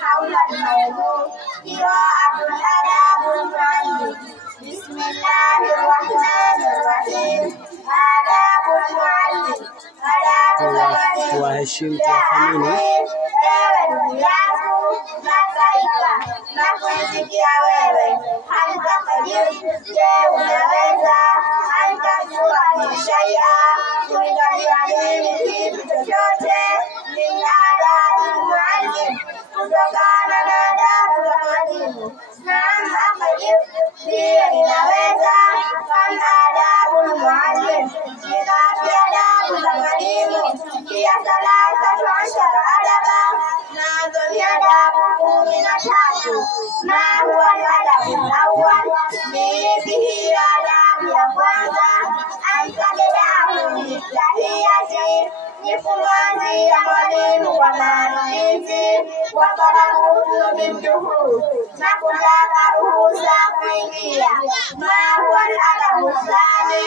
حول الموضوع قراءة الآداب المعلم. بسم الله الرحمن الرحيم. آداب المعلم. آداب المعلم ewe ndugu yangu nafaika na kuitikia wewe haltakadiru. Je, unaweza haltajua shaia kulikadiradini kitu chochote min adabi muallim, kutokana na adabu za mwalimu? Naam, akajibu ndiyo ninaweza. Kam adabu muallim, ni ngapi adabu za mwalimu? Hiya 13 adaba, nazo ni adabu 13. Ma huwa adabu awwal, ni ipi hiyo adabu ya kwanza? Antabidahu bitahiyati, ni kumwanzia mwalimu kwa maandalizi, wa talabuhu binduhul, na kutaka ruhusa kuingia. Ma huwa adabu thani,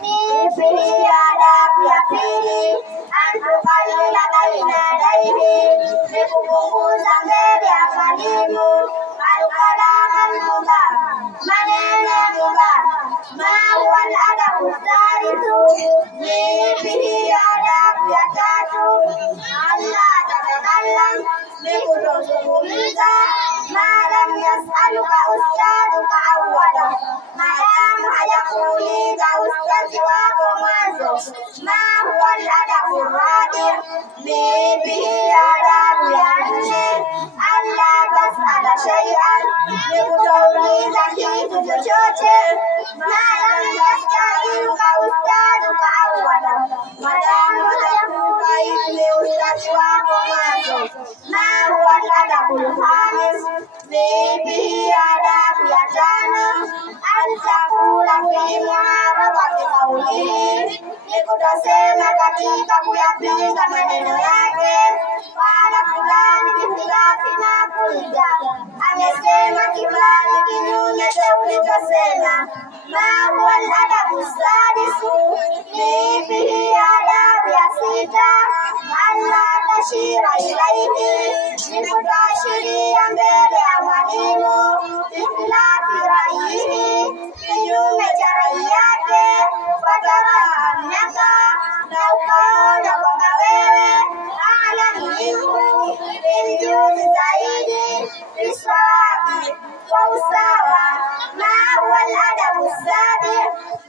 ni ipi hiyo adabu ya pili? Antukalila baina yadayhi, ni kupunguza mbele ya mwalimu. Alkalam almubah, maneno mubah. Ma huwa adabu thalithu, ni ipi hiyo adabu ya tatu? Allah tatakallam, ni kutozungumza. Ma lam yasaluka ustaduka awwala, maadamu hajakuuliza ustazi wako mwanzo. Ma huwa adabu rabi, ni ipi hiyo adabu ya nne? Allah tasala shay'an, ni kutouliza kitu chochote. Ma lam yastahiluka ustaduka awwala, maadamu hajakuuliza ustazi wako mwanzo. Ma huwa adabu khamis, ni ipi hiyo adabu ya tano? Antakula fi muaradati qawlihi, ni kutosema katika kuyapinga maneno yake. Wala fulani bikhilafi ma kulta, amesema fulani kinyume cha ulichosema. Ma huwa adabu sadisu, ni ipi hiyo adabu ya sita? Allah tashira ilaihi, ni kutashiria mbele ya mwalimu. Bikhilafi raihi, kinyume cha rai yake. Fataraannaka, na ukaona kwamba wewe alamu minhu, ni mjuzi zaidi. Biswabi, kwa usawa. Ma huwa adabu sabi,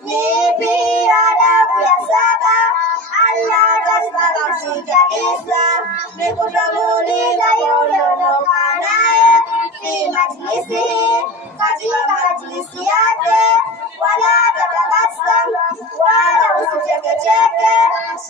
ni ipi hiyo adabu ya saba? Allah tasbaga fi jalisa, ni kutomuuliza yuliotoka naye. Fi majlisihi, katika majlisi yake. Wala tatabassam, wala usichekecheke.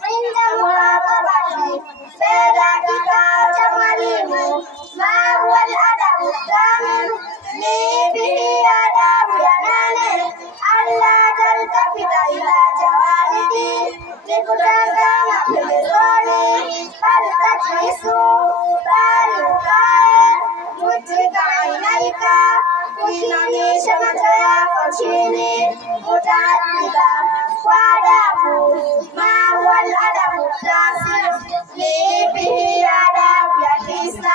Inda murakabati, mbele ya kikao cha mwalimu. Ma huwa adabu thamin, ni ipi hiyo adabu ya nane? Allah taltafita ila jawanibi, ni kutazama pembezoni. Bal tajlisu, bali ukae. Mutika ainaika, kuinamisha macho yako chini. Mutaaddiba, kwa adabu. Ma huwa adabu tasi, ni ipi hiyo adabu ya tisa?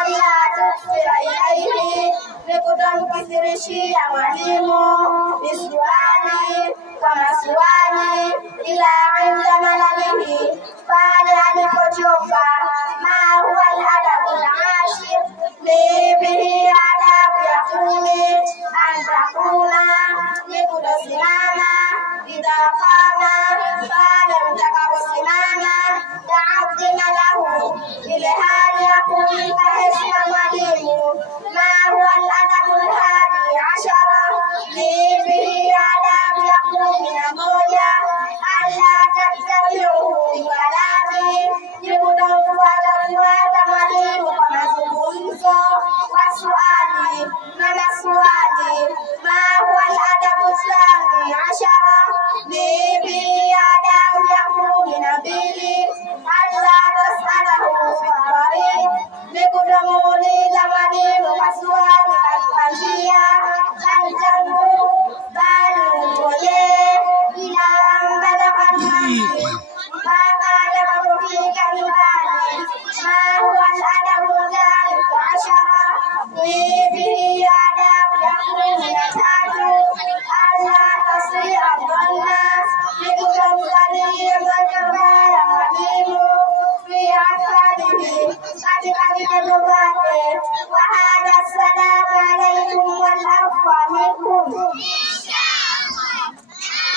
Allah tukfira ilaihi, ni kutomkithirishia mwalimu. Biswali, kwa maswali. Ila inda malalihi, pale alipochoka. Ma huwa adabu al-ashir, ni ipi hiyo adabu ya 10? Antakuna, ni kutosimama. Idha qama, pale mtakaposimama. Taadhima lahu, ile hali ya kumpa heshima mwalimu. Ma huwa adabu al-hadi ashara, ni ipi hiyo adabu ya 11? Allah tattabi'uhu bikalami, ni kutomfuata mwalimu kwa mazungumzo. Wa suali, na maswali. Ma huwa adabu thani ashara, ni ipi hiyo adabu ya 12? Allah tasalahu fi tariq, ni kutomuuliza mwalimu kwa swali katika njia. Aljanbu, bali ungojee. Ila ambadaka nani, mpaka atakapofika nyumbani. Ma huwa adabu thani Mungu.